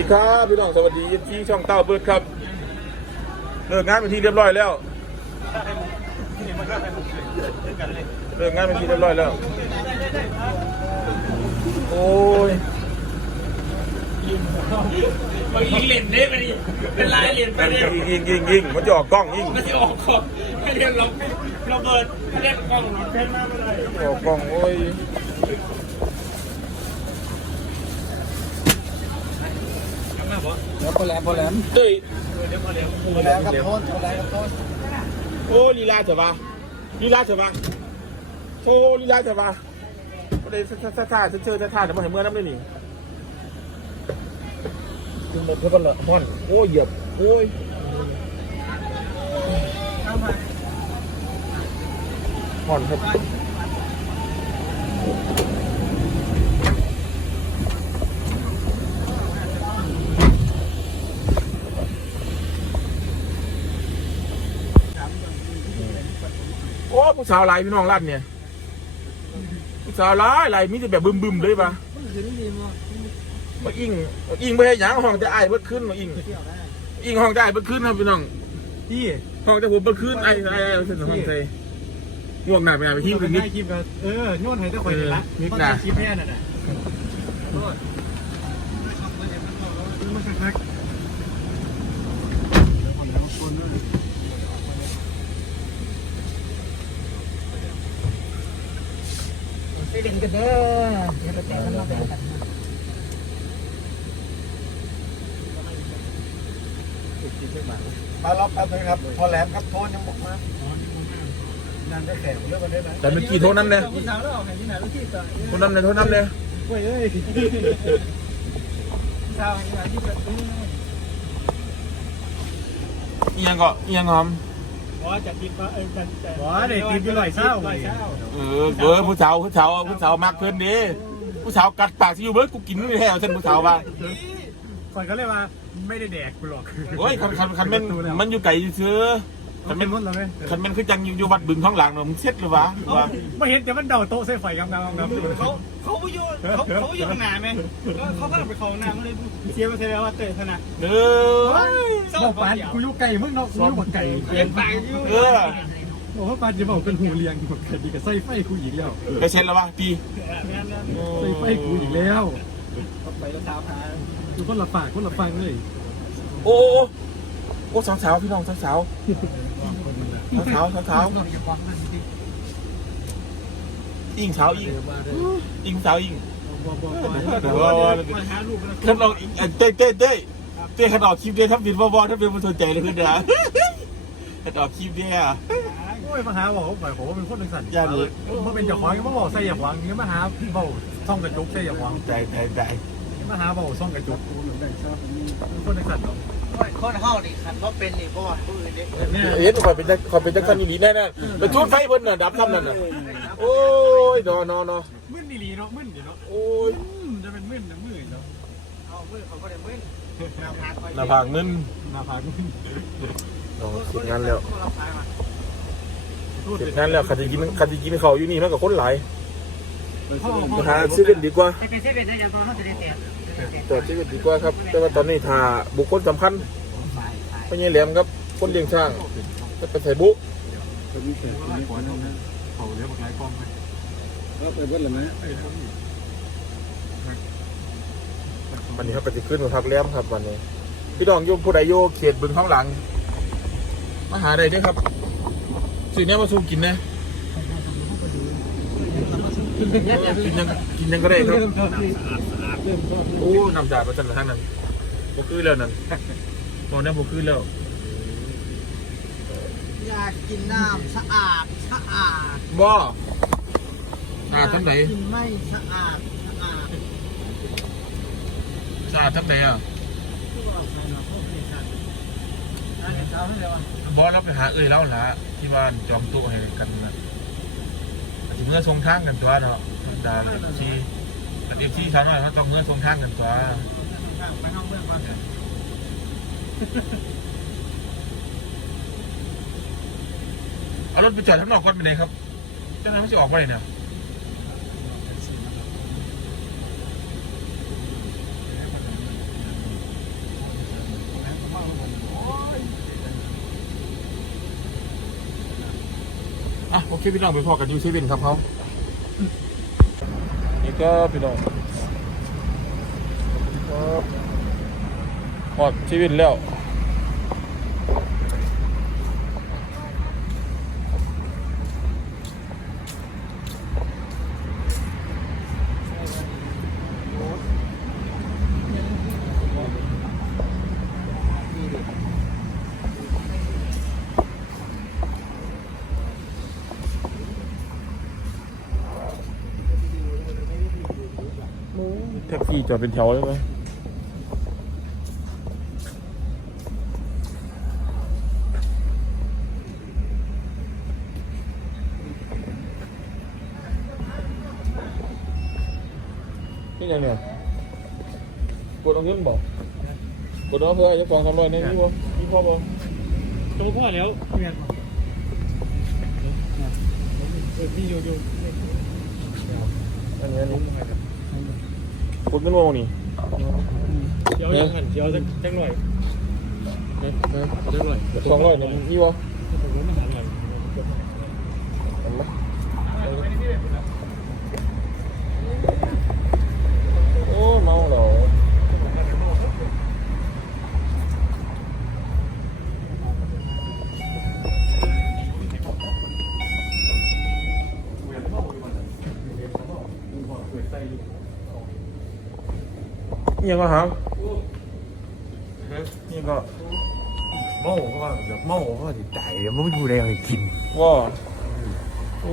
ดีครับพี่น้องสวัสดีที่ช่องเต้าเบิร์ดครับเลิกงานเป็นที่เรียบร้อยแล้วเลิกงานเป็นที่เรียบร้อยแล้ว โอ้ยบางทีเหรียญได้ไหมนี่เป็นลายเหรียญไปเนี่ยยิงยิงยิงยิงมันจะออกกล้องยิงไม่ได้ออกของให้เรียนเราเราเบิร์ดให้เรียนกล้องเราเพ่นมากเลยออกกล้องโอ้ย แล้วพอแหลมพอแหลมเต้ยพอแหลมกับโทษพอแหลมกับโทษโอ้ลีลาเถอะวะลีลาเถอะวะโอ้ลีลาเถอะวะก็เลยท่าท่าท่าเชิญท่าท่าแต่มาเห็นเมื่อน้ำได้หนิขึ้นมาเพื่อนละม่อนโอ้ยเหยียบโอ้ยม่อนครับ สาวหลายพี่น้องรัดเนี่ยผู้สาวหลายหลายมีแต่แบบบึมๆเลยปะมาอิงมาอิงไม่ให้หยังห้องจะอายเบิดขึ้นมาอิงอิงห้องจะอายเบิดขึ้นครับพี่น้องพี่ห้องจะผมเบิดขึ้นไอ้ไอ้ไอ้เส้นห้องใส่ง่วงหนาไปงานไปที่เป็เป็นนนินิดดคลิปกันเออโยนให้ตะข่อยนี่ละเออนิดมันน่ะคลิปแน่น่ะนะมันสักพัก ไปเล่นกันเด้ออย่าไปแตะกันเราไปกันมาล็อกแป๊บนึงครับ พอแหลมครับโทษยังบอกมานั่นได้แข่งเรื่องกันได้ไหมแต่เมื่อกี้โทษน้ำเลยสาวแล้วออกแข่งที่ไหนลูกที่ต่อโทษน้ำเลยโทษน้ำเลยเว้ยเอ้ยสาวที่ไหนที่แบบเอียงก็เอียงหอม ว่าจะติดว่าเออจะจะว้าเด็กตีไปลอยเศร้าลอยเศร้าเออเออผู้สาวผู้สาวผู้สาวมักเพื่อนดีผู้สาวกัดปากที่อยู่เบิร์ดกูกินไม่แห้วเส้นผู้สาวว่าข่อยก็เลยว่าไม่ได้แดกกูหรอกโอ้ยคันคันคันแมันมันอยู่ไก่เชื้อ คันเป็แมันนมดแล้วไหมคันแมันคือจังอยู่อยู่วัดบึงท้องหลังเนาะมึงเช็ดหรือวะว่าไม่เห็นแต่มันเดาโต๊ะใส่ไฟกำลังกำลังเขาเขาอยู่เขาเขาอยู่ข้างหน้าไหมเขาเขาไปเขาหน้าเขาเลยเสียไปเสียแล้วว่าเตะขนาดเออบอกปานกูอยู่ไก่มึงเนาะกูอยู่บักไก่เปลี่ยนไปอยู่เออบอกว่าปานจะบอกเป็นหูเลียงบักไก่ดีกับไส้ไฟกูอีกแล้วไปเช็ดแล้ววะตีไส้ไฟกูอีกแล้วไปแล้วสาวหาคือคนละปากคนละฟังเลยโอ้ โอ้สาวสาวพี่น้องสาวสาวสาวสาวสาวอิงสาวอิงอิงสาวอิงหาลูกแล้วขันออกเต้เต้เต้เต้ขันออกคลิปเด้ทับบินบอบอถ้าเป็นมันสนใจเลยคือเด้อขันออกคลิปเด้อโอ้ยมาหาบอกว่าปล่อยผมว่าเป็นคนหนึ่งสันอย่าดิมาเป็นเจ้าของยังมาบอกใส่อย่าหวังยังมาหาเบาซ่องกระจุกใส่อย่าหวัง ใจใจใจ มาหาเบาซ่องกระจุกคนในขันเนาะคนเฮานี่คันว่าเป็นนี่เพราะว่าผู้อื่นเด็กเนี่เห็นคอยเป็นคอยเป็นจังสันอีหลีแน่แน่ไปจุดไฟเพิ่นน่ะดับทำนั่นน่ะโอ้ยนอนอนอมึนนี่ลีเนาะมึนอยู่เนาะโอ้ยจะเป็นมึนนะมึนเนาะเอามือเขาก็ได้มือหน้าผากเงินหน้าผากมึนน้องเสร็จงานแล้วคนละพายมาเสร็จงานแล้วขัดจะกินขัดจะกินเขาอยู่นี่มันกับคนหลาย หาซื้อกันดีกว่าแต่เป็นเส้นเป็นได้ยังตอนเขาจะได้แตะต่อซื้อกันดีกว่าครับ แต่ว่าตอนนี้ถ้าบุคคลสำคัญพ่ใหญ่แหลมครับ คนเลี้ยงช้างจะไปใส่บุเขาเรียกว่าไรกล้องไหมไปเบิ้ลเลยไหมวันนี้ครับไปจะขึ้นมาพักแรมครับวันนี้ พี่น้องโยมผู้ใดโยเขตบึงท้องหลัง มาหาได้ด้วยครับสื่อเนี้ยมาสู้กินนะ กินยังกินยังก็ได้ครับโอ้น้ำจ่าประจันทางนั้นบกคือแล้วนั่นมองได้บกคือแล้ว อยากกินน้ำสะอาดสะอาดบ่สะอาดทั้งไหนกินไม่สะอาดสะอาดสะอาดทั้งไหนอะผู้เอาไปมาพวกนี้ครับอันนี้เขาให้เลยว่าบอสเราไปหาเอ้ยเล่าละที่บ้านจอมโต๊ะให้กันนะ ถึงเมื่อทรงทางกันตัวเนาะดาที่แต่เอฟซีชาวน้อยเขาต้องเมื่อทรงทางกันตัวไปห้องเมืองก่อนเอารถไปจอดทั้งนอกก่อนไปเลยครับเจ้าหน้าที่เขาจะออกไปเลยเนี่ย อเคพี่น้องไปพอกันยูเซเว่นครับเขานี่ก็พี่น้องครับพอดชีวิตแล้ว แท็กซี่จอดเป็นแถวเลยไหมนี่ไงเนี่ยกดเอาเงินบอกกดเอาเพื่อจะกองสามร้อยในนี่บ่นี่พอบ่ตัวพ่อแล้วเนี่ยพี่โยโย่อันนี้อันนี้ กดเงินบ่นี่เดี๋ยวยังหันเดี๋ยวสักจังหน่อยเอ๊ะเอ๊ะจังหน่อยสองร้อยเนี่ยนี่บ่ผมว่ามันหันหน่อย เห็นไหมโอ้เมาเหรอนี่ ยังก็หานี่ก็เมาเพราะว่าแบบเมาเพราะว่าจิตใจเดี๋ยวมันไม่ดูแลให้กินว่าโอ้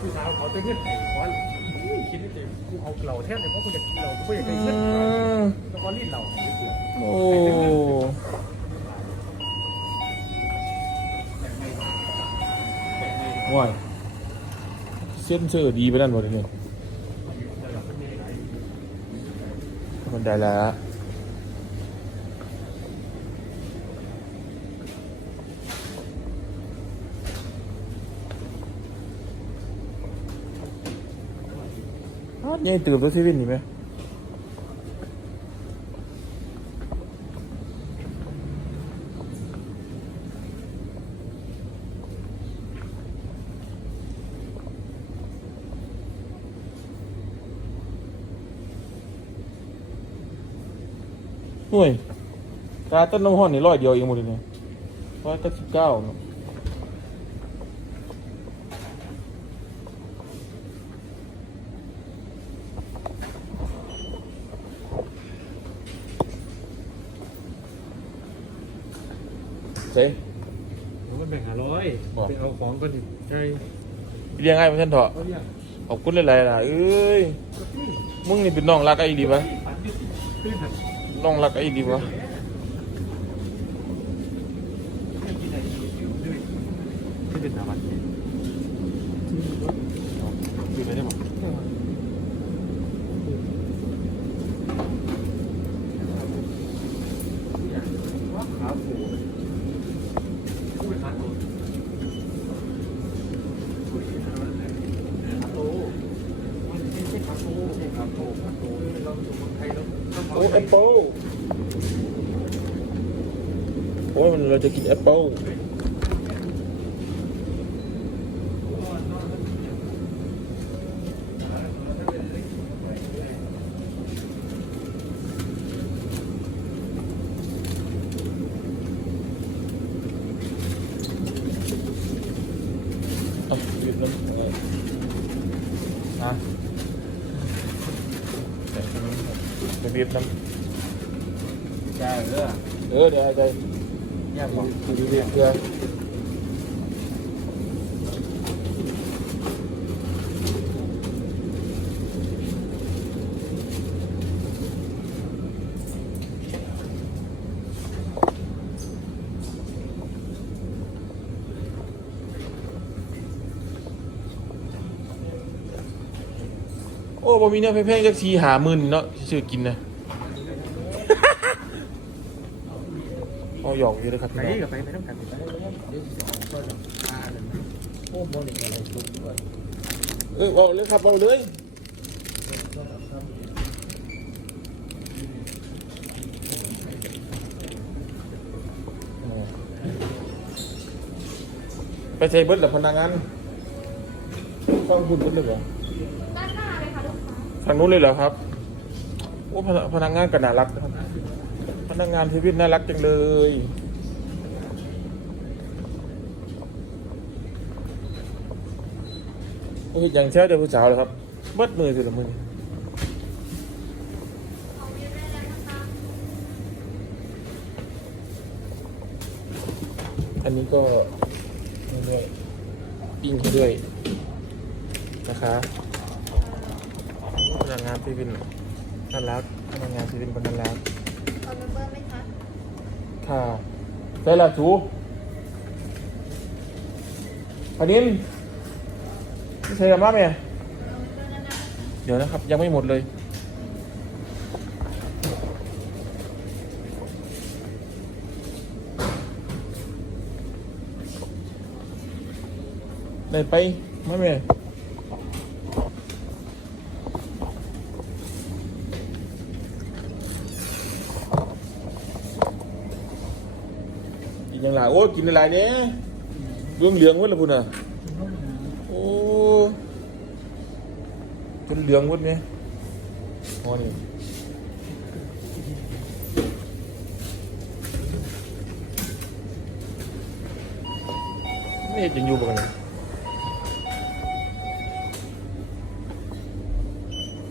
ผู้สาวเขาจะเงื่อนไขขอคิดไม่ถึงกูเอาเหล่าแทบแต่เพราะกูอยากกินเหล่ากูอยากอืได้เงื่อนไขมแล้วก็รีดเหล่าโอ้ว้ายเส้นเซอร์ดีไปนั่นหมดเลยเนี่ย มันได้แล้วอ้าวยังตื่นตัวเซเว่นอยู่ไหมห่วยตาต้นน้ำห้อนนี่ร้อยเดียวเองหมดเลยเนี่ยร้อยตั้งสิบเก้าเนาะเจ๊ผมก็แบ่งหาร้อยไปเอาของก็ดิใช่เรียงง่ายมาท่านเถอะเขาเรียกขอบคุณหลายๆล่ะเอ้ย มึงนี่เป็นน้องรักไอ้ดีปะขึ้นหัน น้องรักไอ้ดีปะขึ้นเป็นสถาบัน อยู่ไหนได้บ่ ขาปูผู้เป็นขาโตขาโตมันไม่ใช่ขาโตไม่ใช่ขาโตขาโตเราอยู่เมืองไทยแล้ว โอ้แอ ปเปิลโอ้ยมันเราจะกินแอปเปิลอะหยุดน้ำเอออะเดี๋ยวไปบีบน้ำ ใช่เรื่อเออเดี๋ยวใจแยกบอกดีดีเกลือโอ้บ่มีเนี่ยแพงๆจักสีหาหมื่นเนาะสิซื้อกินนะ เอาหยอกอยู่เลยครับไปพี่น้องกับไปไปต้องกันไปโอ้โหนี่อะไรทุกข์ด้วยเออเอาเลยครับเอาเลยไปใช้เบิร์ดหรือพนักงานต้องคุณเบิร์ดเลยเหรอด้านหน้าเลยค่ะลูกค้าทางนู้นเลยเหรอครับโอ้พนักพนักงานก็น่ารักนะครับ พนักงานชีวิตน่ารักจังเลยโอ้ยอย่างเช่เดี๋ยวผู้สาวเลยครับเบิดมือสิละมืออันนี้ก็ด้วยปิ้งให้ด้วยนะคะพนักงานชีวิตน่ารักพนักงานชีวิตคนน่ารัก เบอร์ไหมคะค่ะใส่ละสูอันนี้ใส่ละมาไหมเอาเมมเบอร์ด้านหน้าเดี๋ยวนะครับ ยังไม่หมดเลย ได้ไปมาไหมกิน ยังไงโอ้กินอะไรเนี่ยเรื่องเหลืองว้ยละพุ่นอะโอ้จนเหลืองหมดเนี่ยพอนี่นี่ยังอยู่บ้างเนี่ย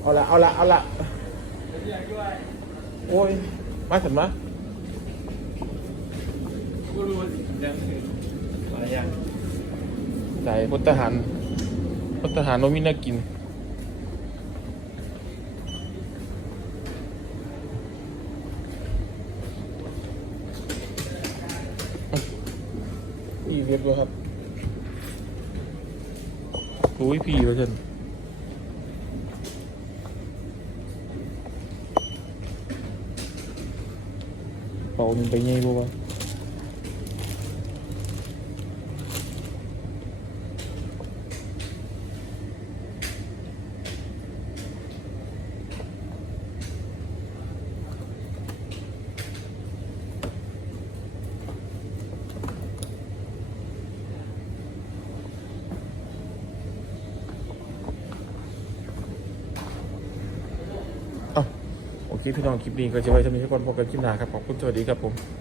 เอาละเอาละเอาละโอ้ยมาสันมา กูรู้ยังอะไรย่างใส่พลทหารพลทหารโนมิน่ากินอีเว็บด้วยครับโอ้ยพี่วะท่นเป่าหนึ่งไปไงบ้าโพี่น้องคลิปนี้ก็จะไว้ทำให้ทุกคนพบกันคลิปหน้าครับขอบคุณสวัสดีครับผม